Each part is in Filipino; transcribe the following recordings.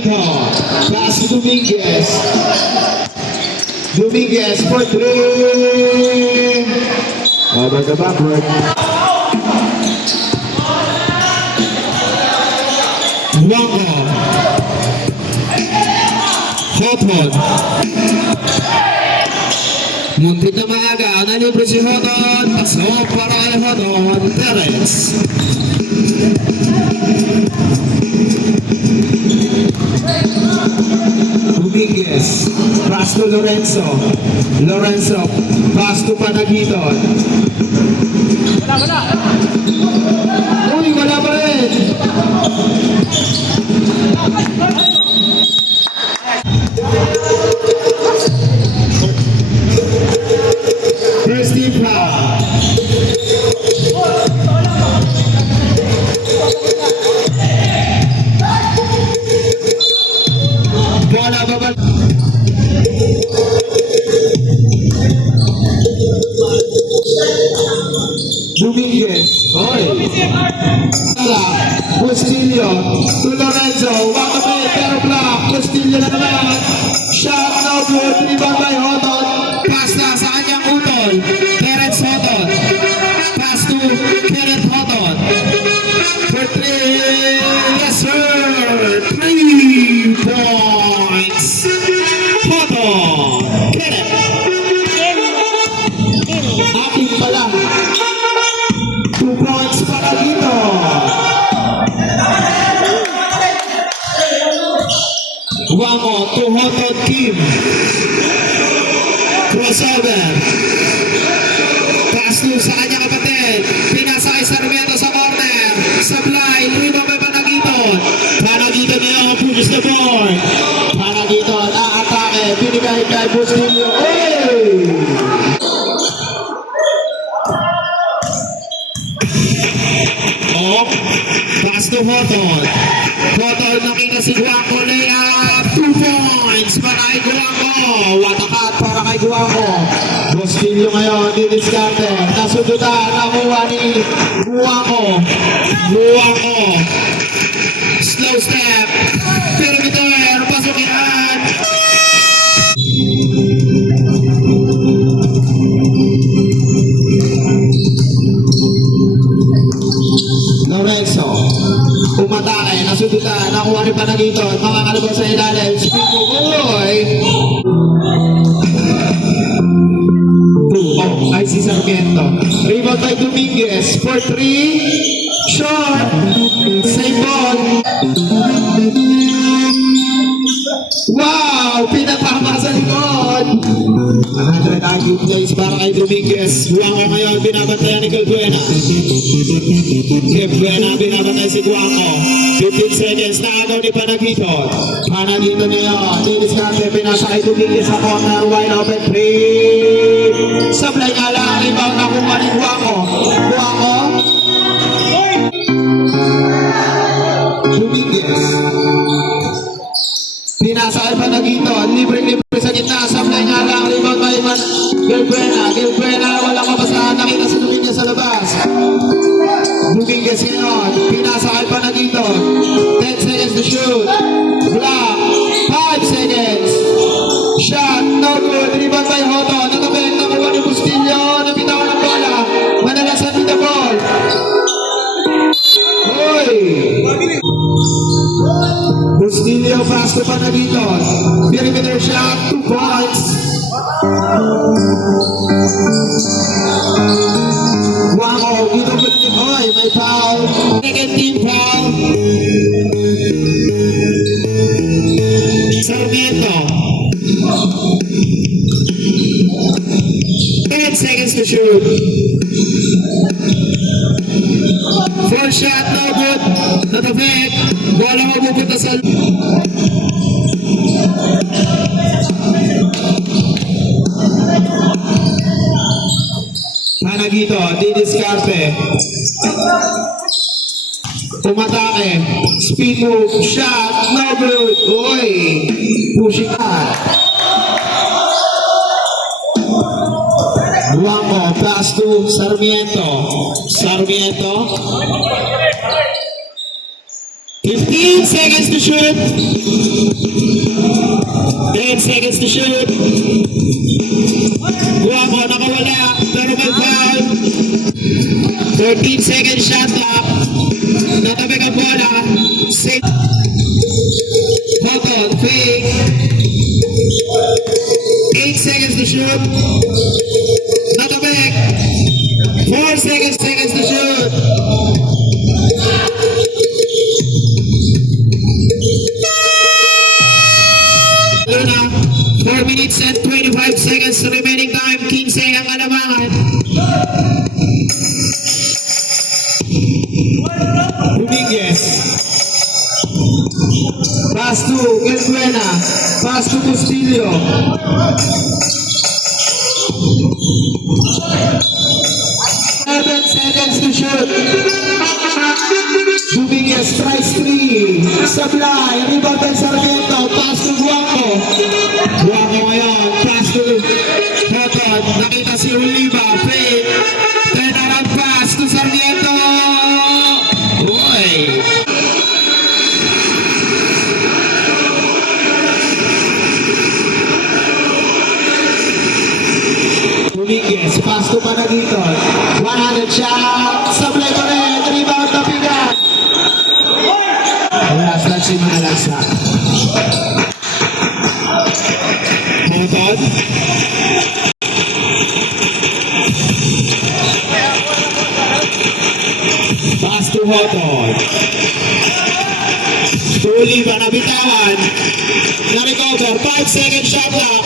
Panaguito. Pass to Dominguez. Dominguez for three. Over the backward. Luango. Hoton. Muntik na maaga. Nalibre si Hoton. Pasok para kay Hoton. Terence. Dominguez. Pass to Lorenzo. Lorenzo. Pass to Panaguito. Uy, wala pa rin. First team foul. Bola babal. Dominguez. Oy. Bustillo. To Lorenzo. Wakabay. Pero block. Bustillo na naman. Shot no good. Rebound by Hoton. Pass na sa kanyang utol. Terence Hoton. Pass to Kenneth Hoton. For three. Yes sir. 3 points. Hoton. Kenneth. Ating pala. 2 points para dito. Wamo to Hoton Kim. Crossover. Pass to sa kanya kapatid. Pinasa kay Sarmiento sa corner. Supply. Rebound by Panaguito. Panaguito niya ang push the board. Panaguito na-atake. Binigay kay Bustillo. Oy! Oh, pass to Hoton. Hoton nakita si Guaco layup. 2 points para kay Guaco. Watakat para kay Guaco. Bustillo ngayon, didiskarte. Nasudutan, nakuha ni Guaco. Guaco. Slow step. Perimeter, pasok yan. Lorenzo. Umatake, nasudutan, nakuha ni Panaguito. Mga kalabas sa ilalim. Spin mo, boy. Oh, ay si Sarmiento. Rebound by Dominguez for 3. Short. Same ball. Wow! Pinatama sa likod. 100 active plays para kay Dominguez. Guaco ngayon, binabantayan ni Galbuena. Galbuena, binabantayan si Guaco. 15 seconds na agaw ni Panaguito. Panaguito niya yun. Didiskarte, pinasa kay Dominguez sa corner. Wide open 3. Supply nga lang. Rebound na kung ni Guaco. Guaco. Dominguez. Pinasa kay Panaguito. Libre-libre sa gitna. Supply nga lang. Rebound by Galbuena. Galbuena. Walang kabasahan. Nakita si Dominguez sa labas. Dominguez ngayon. Pinasa kay Panaguito. 10 seconds to shoot. Block. 5 seconds. Shot. No good. Rebound by Hoton. Natabeng. Nakuha ni Bustillo. Napitawan ng bola. Manalasan with the ball. Oy! Bustillo pass to Panaguito. Perimeter shot. 2 points. Wow, dito po rin. Oy, may foul. Second team foul. Sarmiento. 10 seconds to shoot. 4 shot, no good. Natapik. Bola mapupunta sa... Panaguito, didiskarte. Umatake. Speed move. Shot. No good. Uy. Pushing out. Guaco. Pass to Sarmiento. Sarmiento. 15 seconds to shoot. 10 seconds to shoot. Guwapo, nakawala. Pero may foul. 13 seconds shot clock. Natabig ang bola. Safe. Hawthorne, fake. 8 seconds to shoot. Natabig. 4 seconds to shoot. Luna, 4 minutes and 25 seconds remaining time. 15 ang alamangan. Dominguez. Pass to Gelbuena. Pass to Bustillo. 7 seconds to shoot. Dominguez tries 3. Sablay. Rebound by Sarmiento. Pass to Guaco. Guaco ngayon. Pass to Hawthorne. Nakita si Oliva. Fake. Turn around pass to Sarmiento. Boy. Dominguez, pass to Panagiton. 100 shot. Sablay pa rin. Rebound na bigat. Last lang si Manalasa. Hawthorne. Pass to Hawthorne. To Oliva, nabitawan. Na-recover. 5 second shot clock.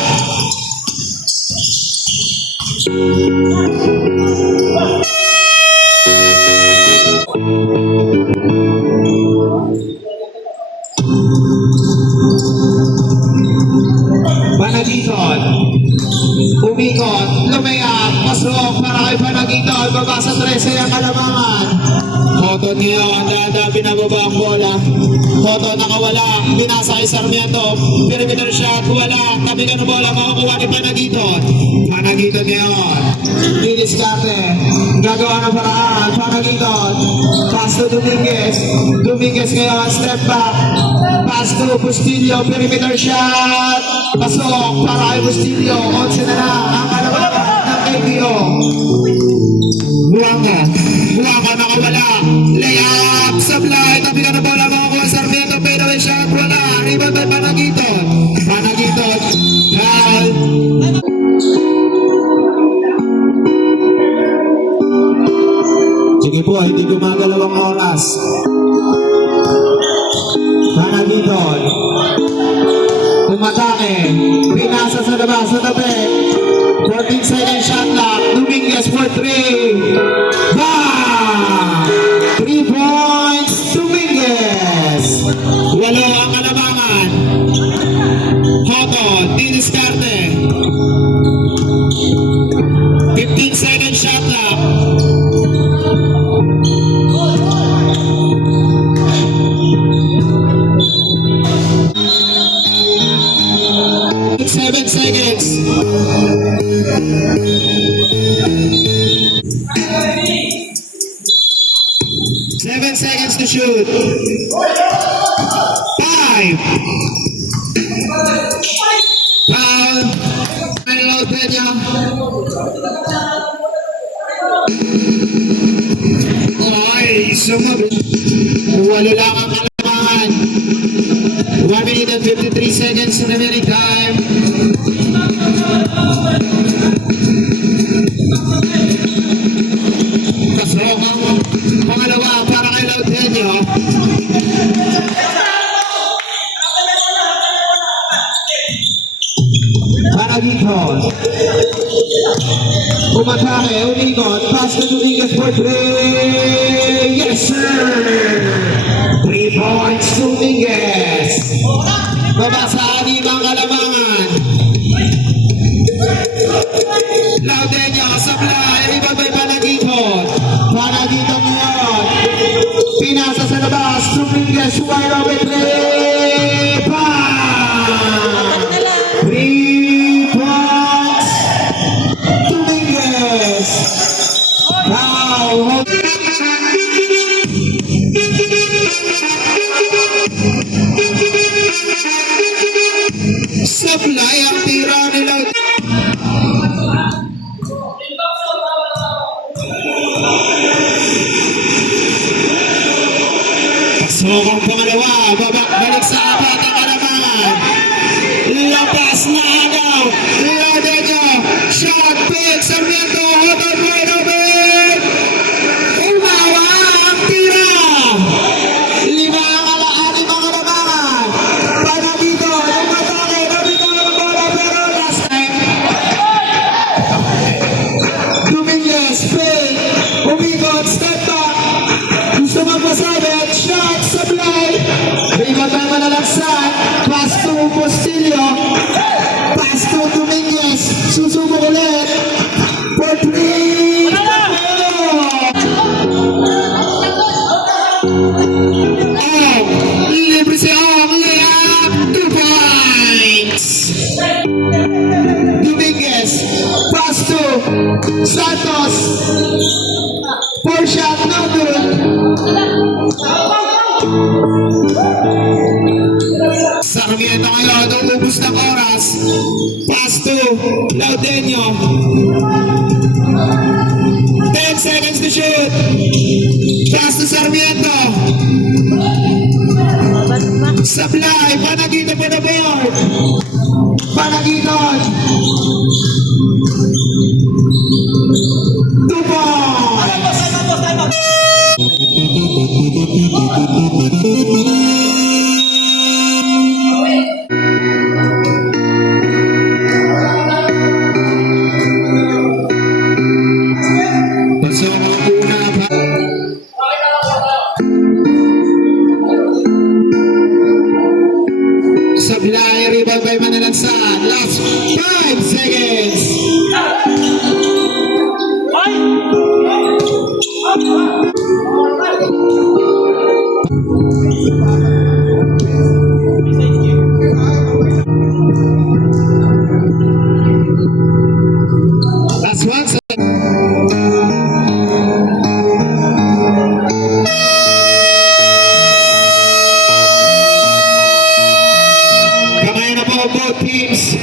Panagiton. Umikot. Lumayat. Pasok para kay Panagiton. Baba sa 13 ang kalamangan. Hawthorne ngayon. Dada pinababa ang bola. Hawthorne nakawala. Binasa kay Sarmiento. Perimeter shot. Wala. Tabi ka ng bola. Makukuha ni Panagiton. Panagiton ngayon. Didiskarte. Gagawa ng paraan. Panagiton. Pass to Dominguez. Dominguez ngayon. Step back. Pass to Bustillo. Perimeter shot. Pasok para kay Bustillo. 11 na lang ang kalamangan ng KBO. Buwanga. Buwanga nakawala. Layup. Sablay. Tabi ka ng bola. Makukuha Sarmiento. Fadeaway shot. Wala. Rebound by Panagiton. Panagiton. Foul. Sige po, hindi gumagalawang oras. Panagiton. Umatake. Pinasa sa labas sa tabi. 14 second shot clock. Dominguez for 3. Bang! 3 points. Dominguez. Walo ang kalamangan. Hawthorne. Didiskarte. 15 second shot clock. Seven seconds. 7 seconds to shoot. 5. Foul. Manilo Peña. Ay, sumabi. Walo lang ang kalamangan. 1 minute and 53 seconds remaining time. Pasok ang pangalawa para kay Lautenio. Panagiton. Umatake, Unigot, pass to Dominguez for 3. Yes, sir! 3 points, Dominguez. Babasa ni mga kalamangan. Lautenio, Sablay, rebound by Panagiton. Panagiton ngayon. Pinasa sa labas, Dominguez, wide open 3. Bang! 3 points, Dominguez. Wow! Sablay ang tira nila. Pagsukong pangalawa, balik sa apat ang kalamangan. Labas na agaw. Ladeño, shot pick, Sarmiento, hotod mo inobin. Umawa ang tira. Lima ang kalamangan. Para dito, yung matake, nabitaw ang bola, pero last time. Dominguez, fake, umikot, step back. Gusto magpasabit, shot, Sablay. Bikot ang manalagsan, pass to Postillo, pass to Dominguez, susubok ulit, for three, libre si Ong, layup, 2 points. Dominguez, pass to Santos, 4 shot, no good. Sarmiento ngayon, ubus ng oras. Pass to Laudeño. 10 seconds to shoot. Pass to Sarmiento. Sablay, Panaguito pa na board. Panaguiton. 2 points. So, una pa. Sablay, rebound by Manalansan. Last 5 seconds.